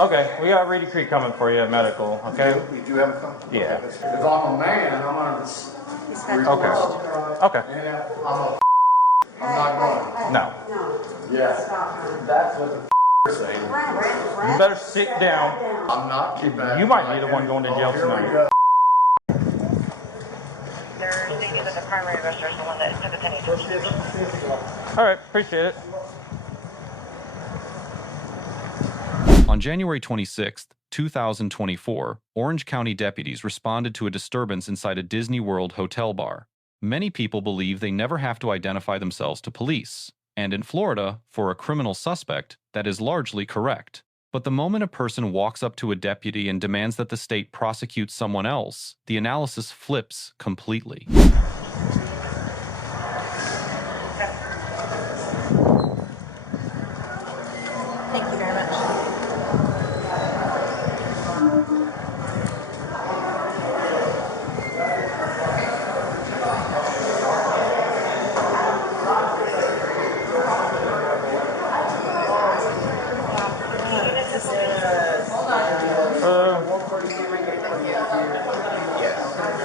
Okay, we got Reedy Creek coming for you at medical, okay? You do have a company? Yeah. If I'm a man, I'm gonna Okay. and I'm not going. No. Yeah. That's what the saying. You better sit down. I'm not. You might be the one going to jail tonight. They're thinking that the primary investor is the one that took attention. All right, appreciate it. On January 26, 2024, Orange County deputies responded to a disturbance inside a Disney World hotel bar. Many people believe they never have to identify themselves to police, and in Florida, for a criminal suspect, that is largely correct. But the moment a person walks up to a deputy and demands that the state prosecute someone else, the analysis flips completely. Thank you very much.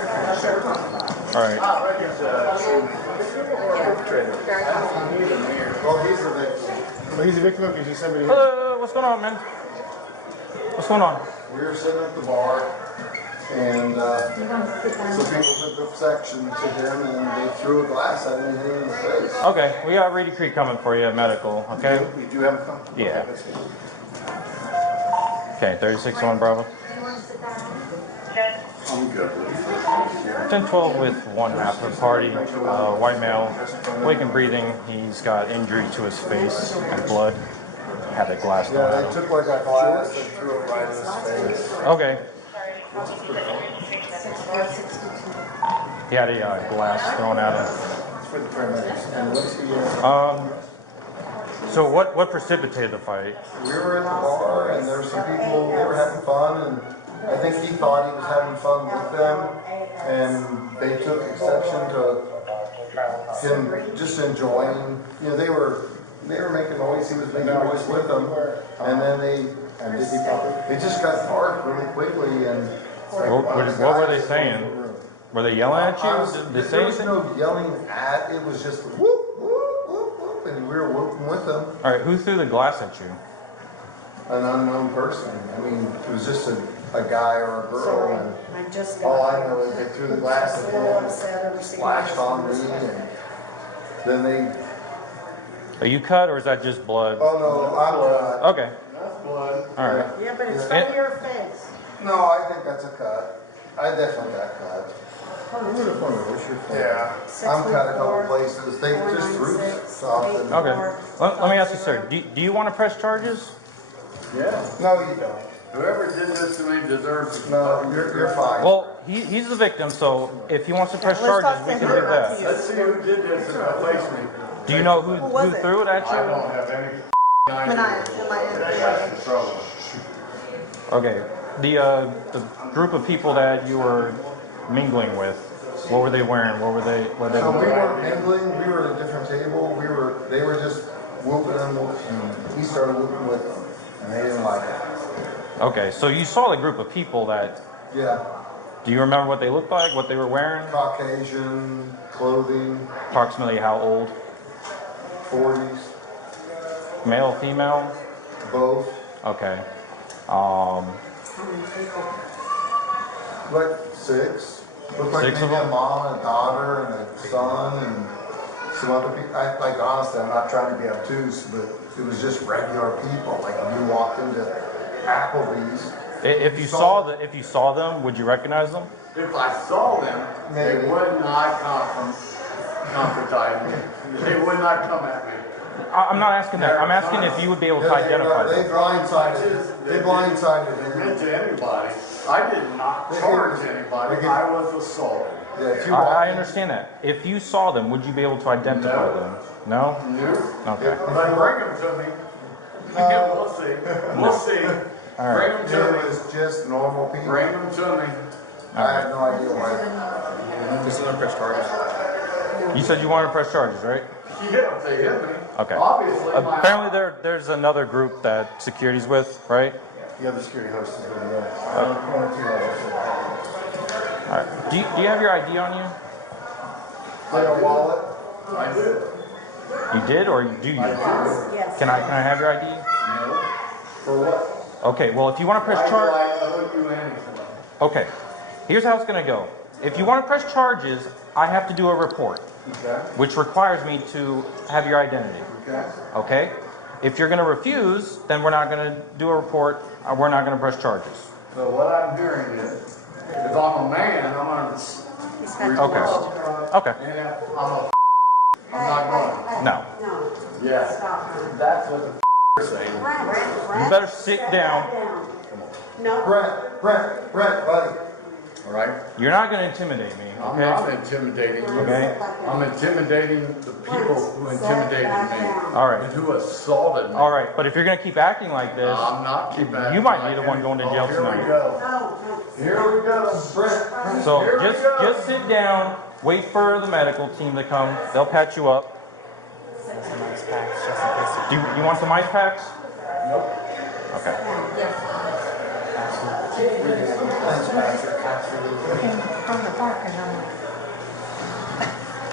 All right. Well, he's the victim. Well, he's a victim because you somebody. What's going on, man? What's going on? We were sitting at the bar, and some people took objection to him, and they threw a glass at him and hit him in the face. Okay, we got Reedy Creek coming for you at medical, okay? You do have a company? Yeah. Okay, 36-1 Bravo. I'm good. 10-12 with 1/2 party, white male, awake and breathing. He's got injury to his face and blood. Had a glass thrown Yeah, at they him. took like a glass and threw it right in his face. Okay. He had a glass thrown at him. It's for the paramedics. And what's he? So what precipitated the fight? We were at the bar, and there were some people. They were having fun, and I think he thought he was having fun with them, and they took exception to him just enjoying. You know, they were making noise. He was making noise with them, and then they just got dark really quickly. And What were they saying? Were they yelling at you? Did they say there was anything? no yelling at. It was just whoop whoop whoop whoop, and we were whooping with them. All right, who threw the glass at you? An unknown person. I mean, it was just a guy or a girl. Sorry, And I just all got I know is they threw the glass at him, splashed on me, and then they. Are you cut or is that just blood? Oh no, I'm cut. Okay. That's blood. All right. Yeah, but it's from your face. No, I think that's a cut. I definitely got cut. Yeah, I'm cut a couple places. They just threw something. Okay. Let me ask you, sir. Do you want to press charges? Yeah. No, you don't. Whoever did this to me deserves to. No, you're fine. Well, he's the victim, so if he wants to press charges, we can do that. Let's see who did this and replace me. Do you know who was it? threw it at I you? don't have any idea. That's the trouble. Okay. The group of people that you were mingling with, what were they wearing? What were they So we wearing? weren't mingling. We were at a different table. They were just whooping them, and we started whooping with them, and they didn't like it. Okay, so you saw the group of people that. Yeah. Do you remember what they looked like? What they were wearing? Caucasian clothing, Approximately how old? 40s, Male, female? both. Okay. Like 6. Looked like 6 of maybe a them? mom and a daughter and a son and some other people. Like honestly, I'm not trying to be obtuse, but it was just regular people. Like if you walked into Applebee's. If you saw them, would you recognize them? If I saw them, they Maybe. would not confrontize me. They would not come at me. I'm not asking that. I'm asking if you would be able to identify They them. blindsided. They blindsided They him. meant to anybody. I did not charge anybody. I was assaulted. Yeah, if you I walked understand that. If you saw them, would you be able to identify No. them? No? No. Okay. But bring them to me. We'll see. We'll see. All right. Bring them It to me. was just normal people. Bring them to me. I have no idea why. You said you wanted to press charges, right? Yeah, if they hit me. Okay. Obviously, Apparently there's another group that security's with, right? The other security host is going to go. All right. Do you have your ID on you? Like a wallet? I did. You did, or do you? Yes. Can I have your ID? No. For what? Okay. Well, if you want to press Why do charge. I owe you anything? Okay. Here's how it's gonna go. If you want to press charges, I have to do a report, Okay. which requires me to have your identity. Okay. Okay? If you're gonna refuse, then we're not gonna do a report. We're not gonna press charges. So what I'm hearing is, if I'm a man, I'm gonna. Okay. Okay. And if I'm not going. No. Yeah. That's what the saying. You better sit down. Brent, buddy. All right. You're not gonna intimidate me. I'm Okay? not intimidating you. Okay. I'm intimidating the people who intimidated me. All right. And who assaulted me. All right. But if you're gonna keep acting like this, I'm not keeping. you might be the one going to jail Here tonight. we go. Here we go. Brent. So Here we just go. sit down. Wait for the medical team to come. They'll patch you up. Do you want some ice packs? Nope. Okay.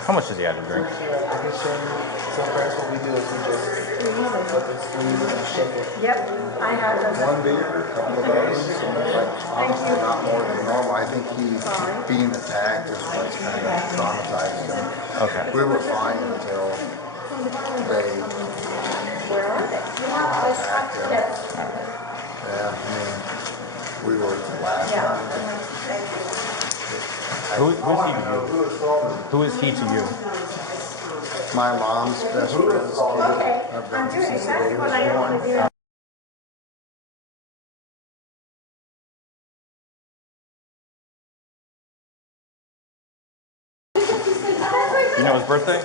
How much does he have to drink? I can show you. So first what we do is we just put the sleeve and shake it. Yep, I have those. One beer, a couple of those, and like honestly not more than normal. I think he being attacked is what's kind of traumatized him. Okay. We were fine until they Where are they? attacked him. Yeah, I mean, we were the last one. Who's he to you? Who is he to you? My mom's best friend's kid. Okay, I've I'm been doing since the exactly day what he I was want born. to do. You know his birthday?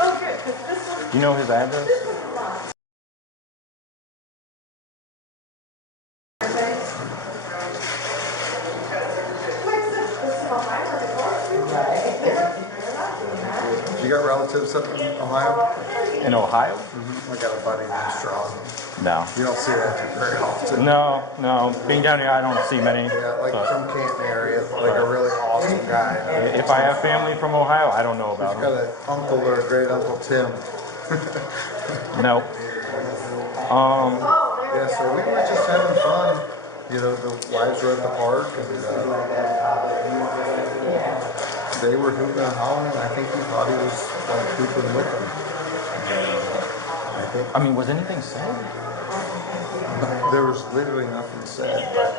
Oh, good, because this one. Do you know his address? You got relatives up in Ohio? In Ohio? I got a buddy named Strong. No. You don't see that very often. No. Being down here, I don't see many. Yeah, like but from Canton area, like a really awesome guy. if I have family from Ohio, I don't know He's about got him. an uncle or a great uncle Tim. No. Yeah, so we were just having fun. You know, the wives were at the park and they were hooping and hollering. I think he thought he was hooping with them. I mean, was anything said? There was literally nothing said, but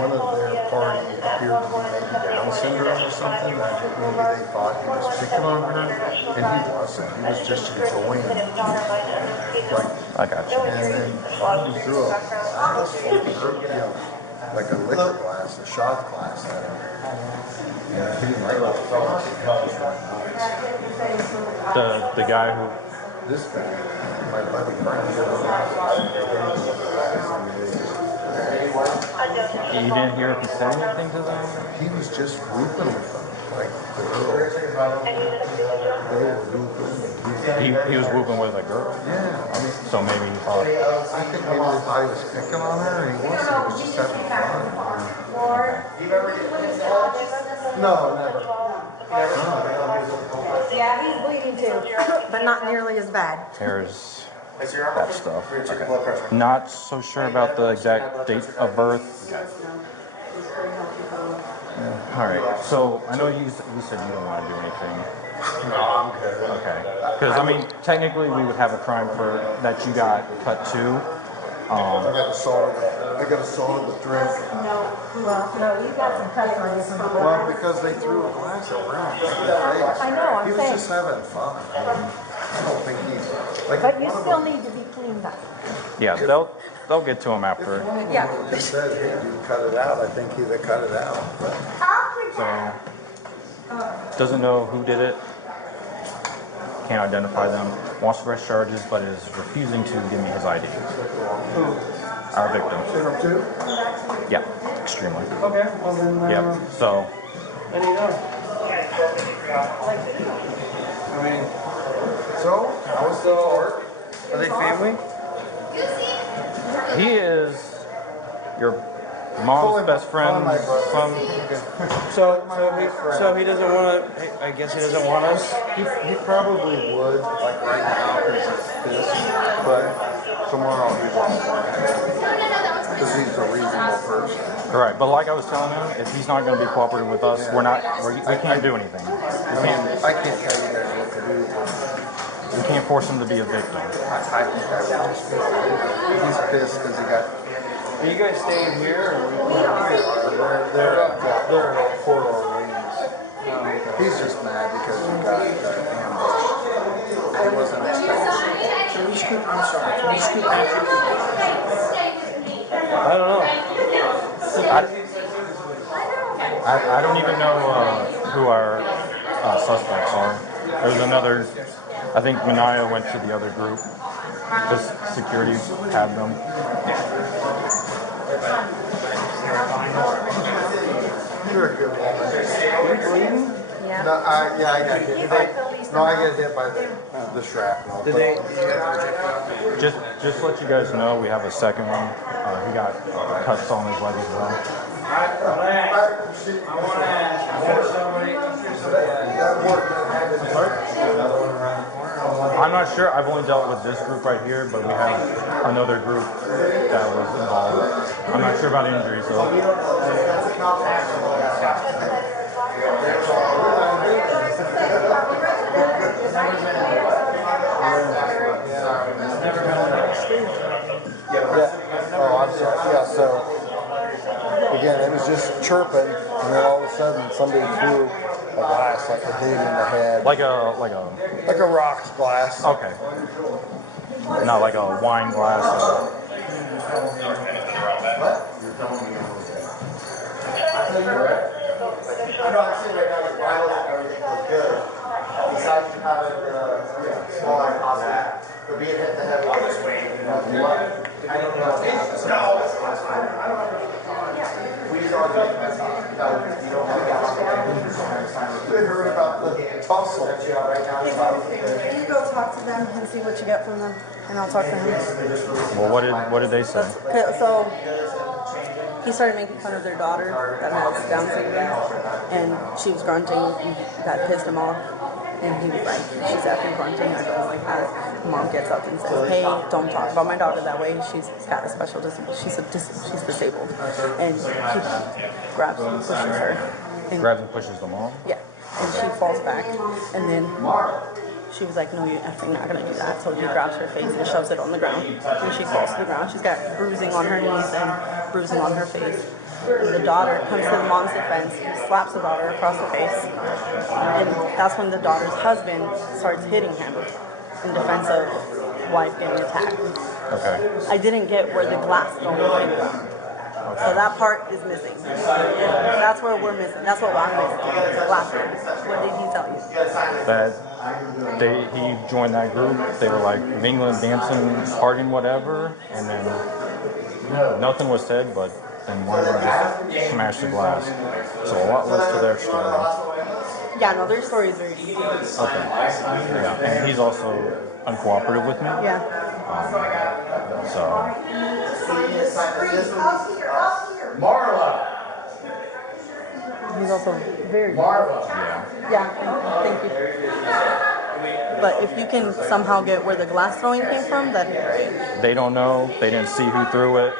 one of their party appeared to be maybe Down syndrome or something. That maybe they thought he was picking on her, and he wasn't. He was just enjoying it. I got you. And then finally threw a glass, like a liquor glass, a shot glass at him. And he didn't like it. The guy who. This guy, my buddy Frank, You didn't hear if he said anything to them? he was just whooping with them, like the girls. They were whooping. He was whooping with a girl. Yeah, I mean, So maybe he thought. I think maybe they thought he was picking on her, and he wasn't. He was just having fun. No, never. Yeah, he's bleeding too, but not nearly as bad. There's that stuff. Okay. Not so sure about the exact date of birth. All right. So I know you said you don't want to do anything. No, I'm good. Okay. Because I mean, technically, we would have a crime for that you got cut too. I got assaulted with drink. No, you got some cuts on you. Well, because they threw a glass around his face. I know, I'm He was saying. just having fun. I mean, I don't think he's like. But you one of still them- need to be cleaned up. Yeah, they'll get to him after. Yeah. He said, "Hey, dude, cut it out." I think he'd have cut it out. But So doesn't know who did it. Can't identify them. Wants to press charges, but is refusing to give me his ID. our victim. From two? Yeah, extremely. Okay, well then, Yep. So, I need to know. I mean, so, how was the work? Are they family? he is your mom's best friend from. So he doesn't want to, I guess he doesn't want us? He probably would, like right now, because he's pissed, but tomorrow he won't. Because he's a reasonable person. Right, but like I was telling him, if he's not going to be cooperating with us, we can't do anything. I can't tell you guys what to do. We can't force him to be a victim. I think I would just he's pissed because he got. Are you guys staying here? Or They're at Fort Orleans. He's just mad because he got ambushed. He wasn't expecting it. Can we scoop? I'm sorry. Can we scoop after? I don't know. I don't even know who our suspects are. There's another. I think Manaya went to the other group. Because security had them. You're a good woman. Are you bleeding? No, I got hit. I got hit by the shrapnel. Did you have to check out? Just to let you guys know, we have a second one. He got cuts on his leg as well. I'm not sure. I've only dealt with this group right here, but we have another group that was involved. I'm not sure about injuries though. Oh, I'm sorry. Yeah, so again, it was just chirping, and then all of a sudden somebody threw a glass like a hit in the head. Like a rocks glass. okay. Not like a wine glass. I know I'm saying right now the wireless and everything was good. Besides having small hospital, but being hit the head with a swing. I don't know. We just all get because you don't have to. They heard about the tussle. Can you go talk to them and see what you get from them? And I'll talk to him. Well, what did they say? Okay, so he started making fun of their daughter that has Down syndrome, and she was grunting, and that pissed him off. And he was like, she's acting grunting, I don't like that. Mom gets up and says, hey, don't talk about my daughter that way. She's got a special disability. She's disabled. And he grabs and pushes her. And Grabs and pushes them all. yeah, and she falls back, and then she was like, no, you're effing not gonna do that. So he grabs her face and shoves it on the ground, and she falls to the ground. She's got bruising on her knees and bruising on her face. And the daughter comes to the mom's defense, slaps the daughter across the face, and that's when the daughter's husband starts hitting him in defense of wife getting attacked. Okay. I didn't get where the glass throwing came from. So that part is missing. That's where we're missing. That's what I'm missing. The glass throwing. What did he tell you? That he joined that group. They were like mingling, dancing, partying, whatever, and then nothing was said, but then one of them just smashed the glass. So a lot less to their story. Yeah, no, their story is very easy. Okay. Yeah, and he's also uncooperative with me. Yeah. So Marla! He's also very yeah. Yeah, thank you. But if you can somehow get where the glass throwing came from, that'd be great. They don't know. They didn't see who threw it.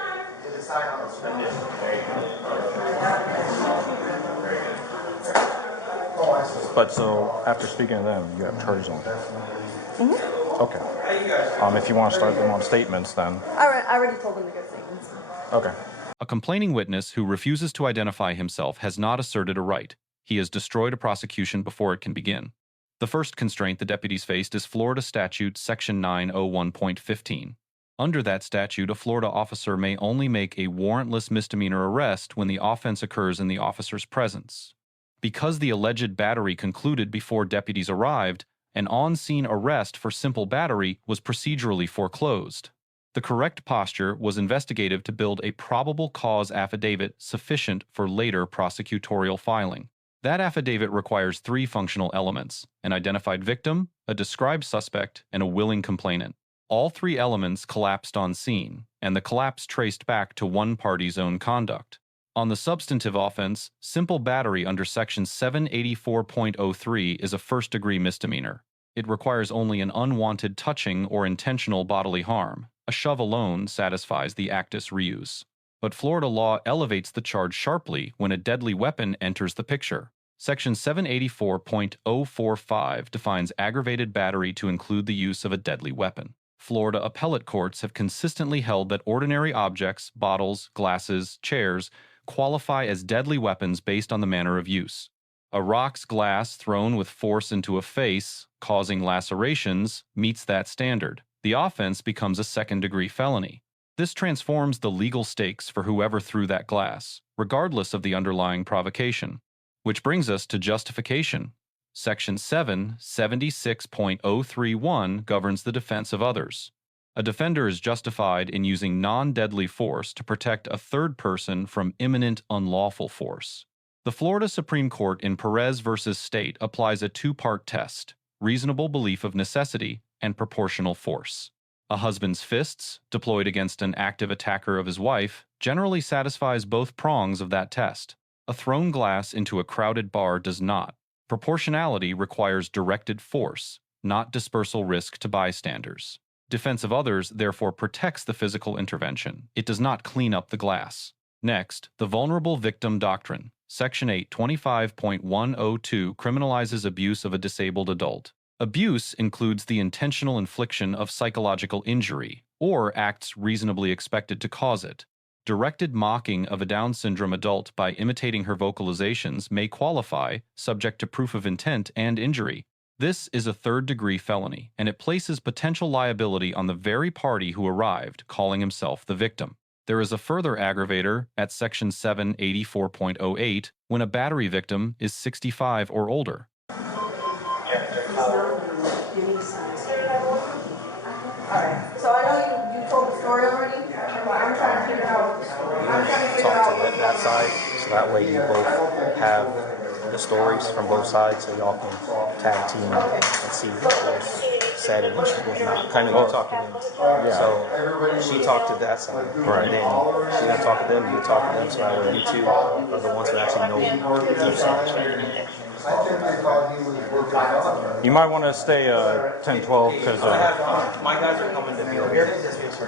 But so after speaking to them, you have charges on. Mm-hmm. Okay. If you want to start them on statements, then. I already told them to get statements. Okay. A complaining witness who refuses to identify himself has not asserted a right. He has destroyed a prosecution before it can begin. The first constraint the deputies faced is Florida Statute Section 901.15. Under that statute, a Florida officer may only make a warrantless misdemeanor arrest when the offense occurs in the officer's presence. Because the alleged battery concluded before deputies arrived, an on-scene arrest for simple battery was procedurally foreclosed. The correct posture was investigative to build a probable cause affidavit sufficient for later prosecutorial filing. That affidavit requires 3 functional elements: an identified victim, a described suspect, and a willing complainant. All 3 elements collapsed on scene, and the collapse traced back to one party's own conduct. On the substantive offense, simple battery under Section 784.03 is a first-degree misdemeanor. It requires only an unwanted touching or intentional bodily harm. A shove alone satisfies the actus reus. But Florida law elevates the charge sharply when a deadly weapon enters the picture. Section 784.045 defines aggravated battery to include the use of a deadly weapon. Florida appellate courts have consistently held that ordinary objects, bottles, glasses, chairs, qualify as deadly weapons based on the manner of use. A rock's glass thrown with force into a face, causing lacerations, meets that standard. The offense becomes a second-degree felony. This transforms the legal stakes for whoever threw that glass, regardless of the underlying provocation. Which brings us to justification. Section 776.031 governs the defense of others. A defender is justified in using non-deadly force to protect a third person from imminent unlawful force. The Florida Supreme Court in Perez v. State applies a 2-part test: reasonable belief of necessity and proportional force. A husband's fists, deployed against an active attacker of his wife, generally satisfies both prongs of that test. A thrown glass into a crowded bar does not. Proportionality requires directed force, not dispersal risk to bystanders. Defense of others therefore protects the physical intervention. It does not clean up the glass. Next, the vulnerable victim doctrine. Section 825.102 criminalizes abuse of a disabled adult. Abuse includes the intentional infliction of psychological injury, or acts reasonably expected to cause it. Directed mocking of a Down syndrome adult by imitating her vocalizations may qualify, subject to proof of intent and injury. This is a third-degree felony, and it places potential liability on the very party who arrived, calling himself the victim. There is a further aggravator at Section 784.08 when a battery victim is 65 or older. Alright, so I know you told the story already. I'm trying to figure out. Talk to that side, so that way you both have the stories from both sides, so y'all can tag team and see what was said and what was not. Kind of you talk to them. Yeah. So she talked to that side, Right. and then she gonna talk to them, you talk to them, so that way you two are the ones who actually know each side. I think they thought he was working out. You might want to stay 10-12 because My guys are coming to be over here.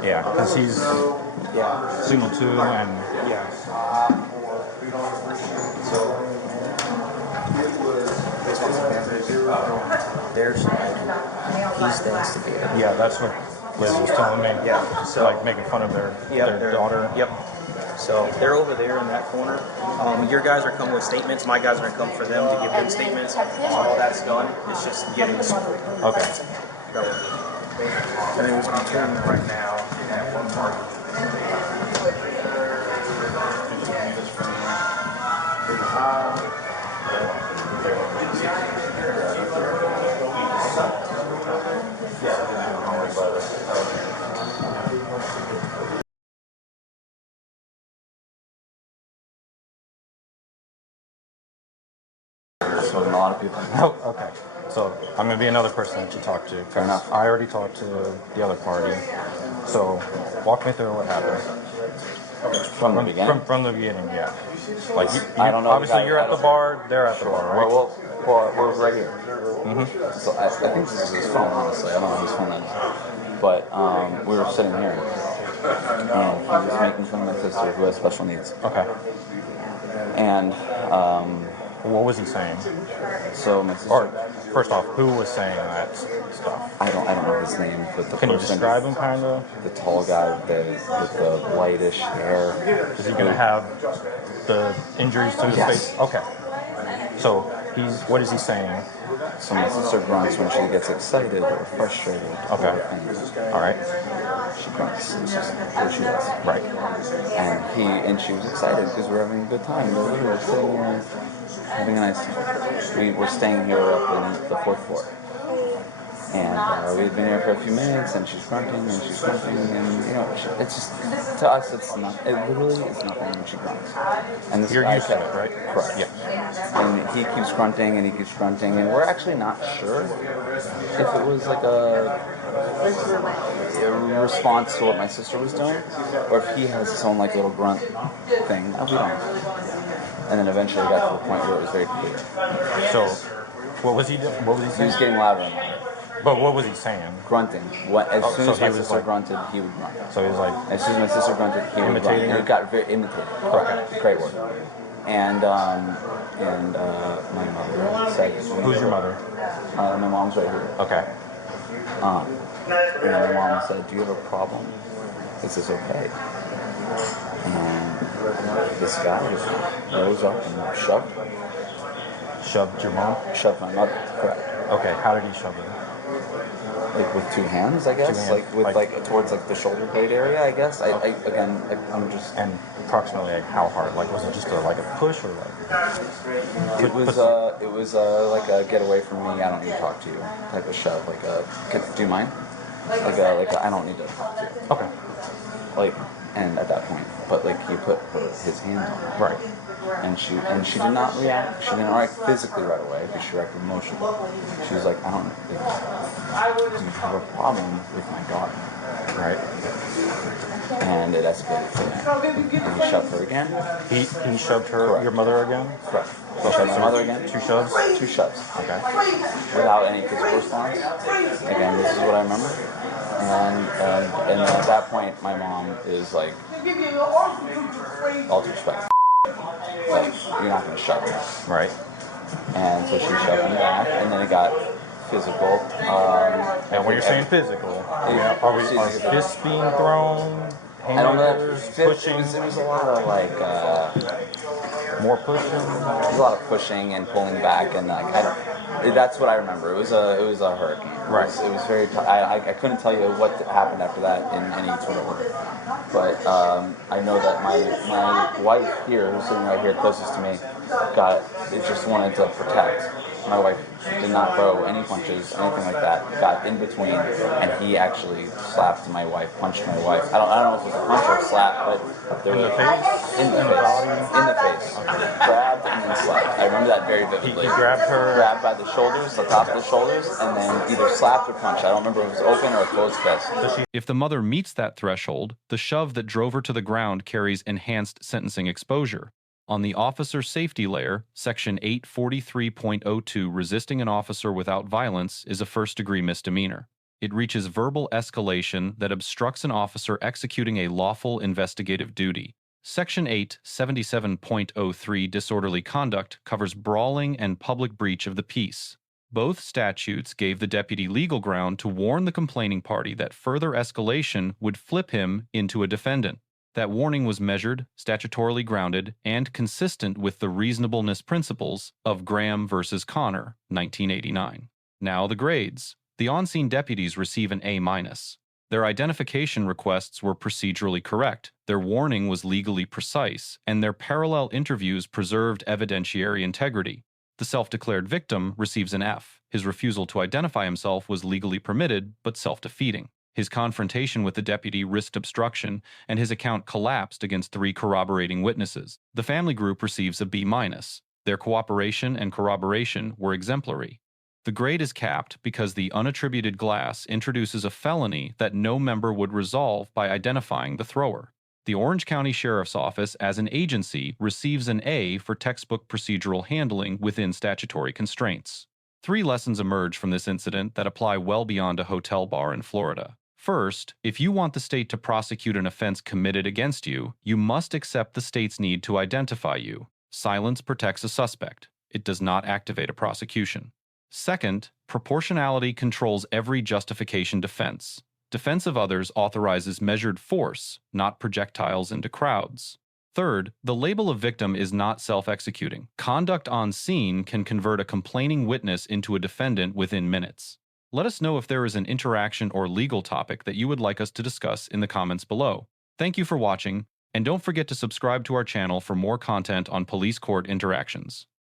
yeah, because he's signal 2 and Yeah. There's he stands to be. yeah, that's what Liz was telling me. Yeah. So Like making fun of their daughter. Yep. So they're over there in that corner. Your guys are coming with statements. My guys are gonna come for them to give them statements. All that's done. It's just getting the story. Okay. And it was between right now and one party. So a lot of people. Oh, okay. So I'm gonna be another person that you talk to. Fair enough. I already talked to the other party. So walk me through what happened. From the beginning. From the beginning, yeah. Like you I don't know. obviously you're at the bar, they're at the bar, right? Well, we're right here. So I think this is his phone, honestly. I don't know whose phone that is. But we were sitting here, and he was making fun of my sister who has special needs. Okay. And What was he saying? so my sister. Or first off, who was saying that stuff? I don't know his name, but the Can you person, describe him, kind of? the tall guy with the whitish hair. Is he gonna have the injuries to his Yes. face? Okay. So what is he saying? So my sister grunts when she gets excited or frustrated. Okay. All right. She grunts. It's just what she does. Right. And she was excited because we're having a good time. We were sitting here having a nice time. We were staying here up in the 4th floor. And we've been here for a few minutes, and she's grunting, and you know, it's just, to us, it's not, it literally is nothing when she grunts. And this You're guy used to kept- it, right? Correct. Yeah. And he keeps grunting, and he keeps grunting, and we're actually not sure if it was like a response to what my sister was doing, or if he has his own like little grunt thing. We don't know. And then eventually it got to the point where it was very clear. So, what was he doing? What was he He saying? was getting louder and louder. But what was he saying? Grunting. As soon so as my he was sister like- grunted, he would grunt. So he was like, As soon as my sister grunted, he would grunt. Imitating And her? it got very imitating. Correct. Great word. And my mother said, "Who's your mother?" My mom's right here. Okay. And my mom said, "Do you have a problem? Is this okay?" And this guy just rose up and Shoved your mom? shoved my mother. Correct. Okay. How did he shove her? Like with two hands, I guess. hands, Like with like- like towards like the shoulder blade area, I guess. I'm just. And approximately like how hard? Like was it just like a push or like? It was like a get away from me, I don't need to talk to you type of shove. Like a, do you mind? Like a I don't need to talk to you. Okay. Like, and at that point, but like he put his hands on her. Right. And she did not react. She didn't react physically right away, but she reacted emotionally. She was like, I don't do you have a problem with my daughter? Right. And it escalated from there. And he shoved her again. He shoved her, Correct. your mother again? Correct. He shoved my mother again. Two shoves? Two shoves. Okay. Without any physical response. Again, this is what I remember. And at that point, my mom is like, all due respect, like, you're not going to shove me. Right. And so she shoved me back, and then it got physical. And when you're saying physical, are fists being thrown? I don't know. Hangers, Pushing. It was a lot of like. More pushing? There was a lot of pushing and pulling back, and like that's what I remember. It was a hurricane. Right. It was very. I couldn't tell you what happened after that in any sort of order, but I know that my wife here, who's sitting right here closest to me, just wanted to protect. My wife did not throw any punches, anything like that. Got in between, and he actually slapped my wife, punched my wife. I don't know if it was a punch or a slap, but there In the was face? in the face, grabbed and then slapped. I remember that very vividly. He grabbed her. Grabbed by the shoulders, the top of the shoulders, and then either slapped or punched. I don't remember if it was open or a closed fist. If the mother meets that threshold, the shove that drove her to the ground carries enhanced sentencing exposure. On the officer safety layer, Section 843.02, resisting an officer without violence is a first-degree misdemeanor. It reaches verbal escalation that obstructs an officer executing a lawful investigative duty. Section 877.03, disorderly conduct, covers brawling and public breach of the peace. Both statutes gave the deputy legal ground to warn the complaining party that further escalation would flip him into a defendant. That warning was measured, statutorily grounded, and consistent with the reasonableness principles of Graham versus Connor, 1989. Now the grades. The on-scene deputies receive an A-. Their identification requests were procedurally correct, their warning was legally precise, and their parallel interviews preserved evidentiary integrity. The self-declared victim receives an F. His refusal to identify himself was legally permitted, but self-defeating. His confrontation with the deputy risked obstruction, and his account collapsed against 3 corroborating witnesses. The family group receives a B-. Their cooperation and corroboration were exemplary. The grade is capped because the unattributed glass introduces a felony that no member would resolve by identifying the thrower. The Orange County Sheriff's Office, as an agency, receives an A for textbook procedural handling within statutory constraints. 3 lessons emerge from this incident that apply well beyond a hotel bar in Florida. First, if you want the state to prosecute an offense committed against you, you must accept the state's need to identify you. Silence protects a suspect. It does not activate a prosecution. Second, proportionality controls every justification defense. Defense of others authorizes measured force, not projectiles into crowds. Third, the label of victim is not self-executing. Conduct on scene can convert a complaining witness into a defendant within minutes. Let us know if there is an interaction or legal topic that you would like us to discuss in the comments below. Thank you for watching, and don't forget to subscribe to our channel for more content on police court interactions.